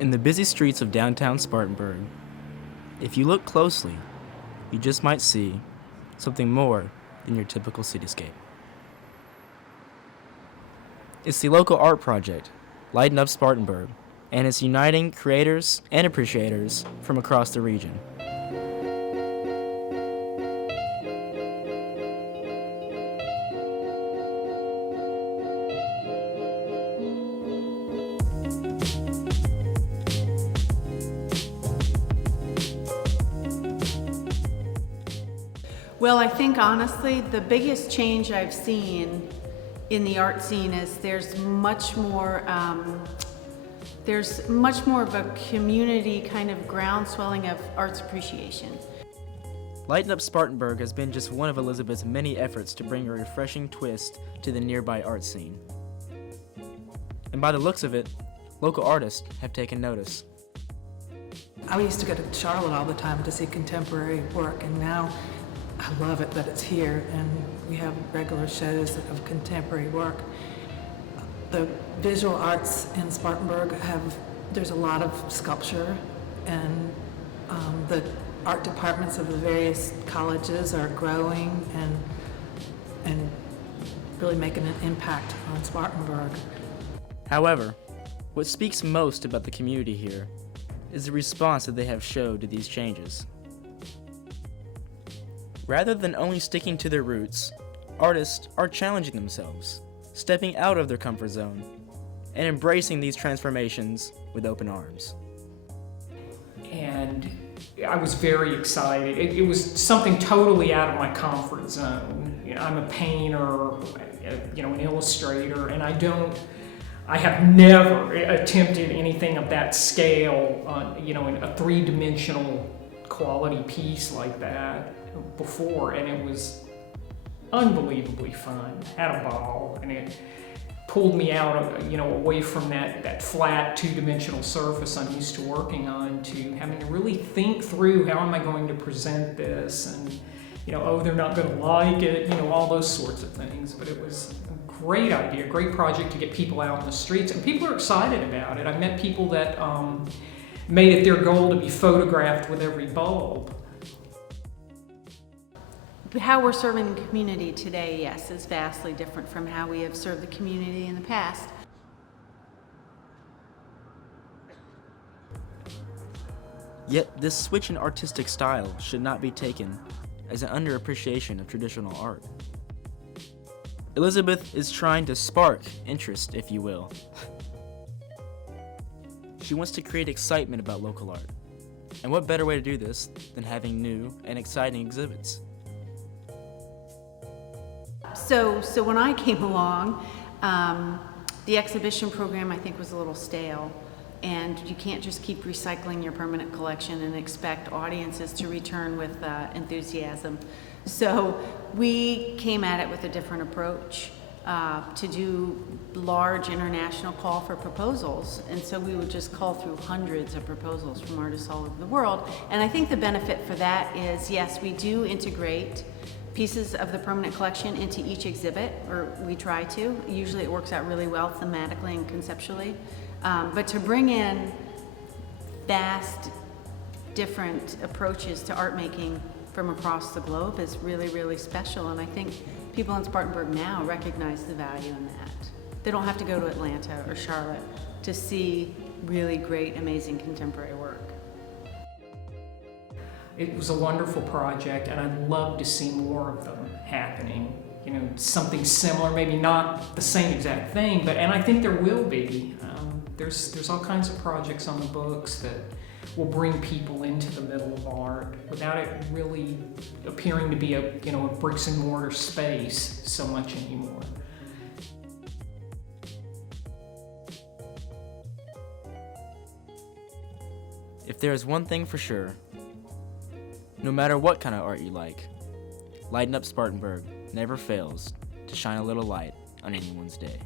In the busy streets of downtown Spartanburg, if you look closely, you just might see something more than your typical cityscape. It's the local art project, Lighten Up Spartanburg, and it's uniting creators and appreciators from across the region. Well, I think honestly, the biggest change I've seen in the art scene is there's much more of a community kind of groundswelling of arts appreciation. Lighten Up Spartanburg has been just one of Elizabeth's many efforts to bring a refreshing twist to the nearby art scene. And by the looks of it, local artists have taken notice. I used to go to Charlotte all the time to see contemporary work, and now I love it that it's here and we have regular shows of contemporary work. The visual arts in Spartanburg there's a lot of sculpture, and the art departments of the various colleges are growing and really making an impact on Spartanburg. However, what speaks most about the community here is the response that they have showed to these changes. Rather than only sticking to their roots, artists are challenging themselves, stepping out of their comfort zone, and embracing these transformations with open arms. And I was very excited. It was something totally out of my comfort zone. I'm a painter, an illustrator, and I have never attempted anything of that scale on, in a three-dimensional quality piece like that before, and it was unbelievably fun. Had a ball, and it pulled me out, away from that flat two-dimensional surface I'm used to working on to having to really think through how am I going to present this, and they're not going to like it, all those sorts of things. But it was a great idea, great project to get people out in the streets, and people are excited about it. I've met people that made it their goal to be photographed with every bulb. How we're serving the community today, yes, is vastly different from how we have served the community in the past. Yet this switch in artistic style should not be taken as an underappreciation of traditional art. Elizabeth is trying to spark interest, if you will. She wants to create excitement about local art. And what better way to do this than having new and exciting exhibits? So when I came along, the exhibition program I think was a little stale, and you can't just keep recycling your permanent collection and expect audiences to return with enthusiasm. So we came at it with a different approach to do large international call for proposals, and so we would just call through hundreds of proposals from artists all over the world. And I think the benefit for that is, yes, we do integrate pieces of the permanent collection into each exhibit, or we try to. Usually it works out really well thematically and conceptually. But to bring in vast, different approaches to art making from across the globe is really, really special. And I think people in Spartanburg now recognize the value in that. They don't have to go to Atlanta or Charlotte to see really great, amazing contemporary work. It was a wonderful project, and I'd love to see more of them happening. Something similar, maybe not the same exact thing, and I think there will be. There's all kinds of projects on the books that will bring people into the middle of art without it really appearing to be a bricks and mortar space so much anymore. If there is one thing for sure, no matter what kind of art you like, Lighten Up Spartanburg never fails to shine a little light on anyone's day.